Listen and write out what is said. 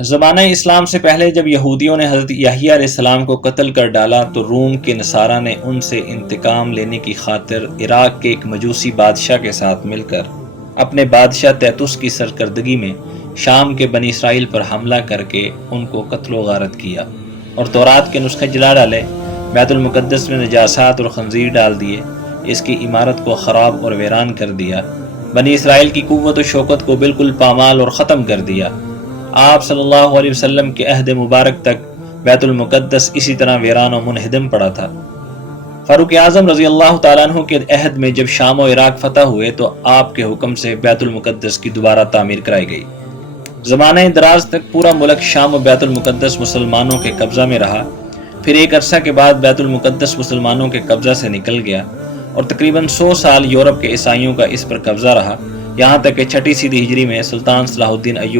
ज़माना इस्लाम से पहले जब यहूदियों ने हज़रत याहिया अलैहिस्सलाम को कत्ल कर डाला तो रूम के नसारा ने उनसे इंतकाम लेने की खातिर इराक के एक मजूसी बादशाह के साथ मिलकर अपने बादशाह तैतुस की सरकर्दगी में शाम के बनी इसराइल पर हमला करके उनको कत्लो गारत किया और तौरात के नुस्खे जला डाले, बैतुल मुक़द्दस में नजासात और खंजीर डाल दिए, इसकी इमारत को ख़राब और वीरान कर दिया, बनी इसराइल की क़ुव्वत और शौकत को बिल्कुल पामाल और ख़त्म कर दिया। आप सल्लल्लाहु अलैहि वसल्लम के अहद मुबारक तक बैतुल मुक़द्दस इसी तरह वीरान और मुनहदम पड़ा था। फ़ारूक आज़म रज़ी अल्लाह तआला अन्हु के अहद में जब शाम और इराक फतह हुए तो आपके हुक्म से बैतुल मुक़द्दस की दोबारा तामीर कराई गई। ज़माने दराज तक पूरा मुल्क शाम और बैतुल मुक़द्दस मुसलमानों के कब्ज़ा में रहा। फिर एक अरसा के बाद बैतुल मुक़द्दस मुसलमानों के कब्ज़ा से निकल गया और तकरीबन 100 साल यूरोप के ईसाइयों का इस पर कब्ज़ा रहा, यहाँ तक कि छठी सीधी हिजरी में सुल्तान सलाहुद्दीन अय्यूबी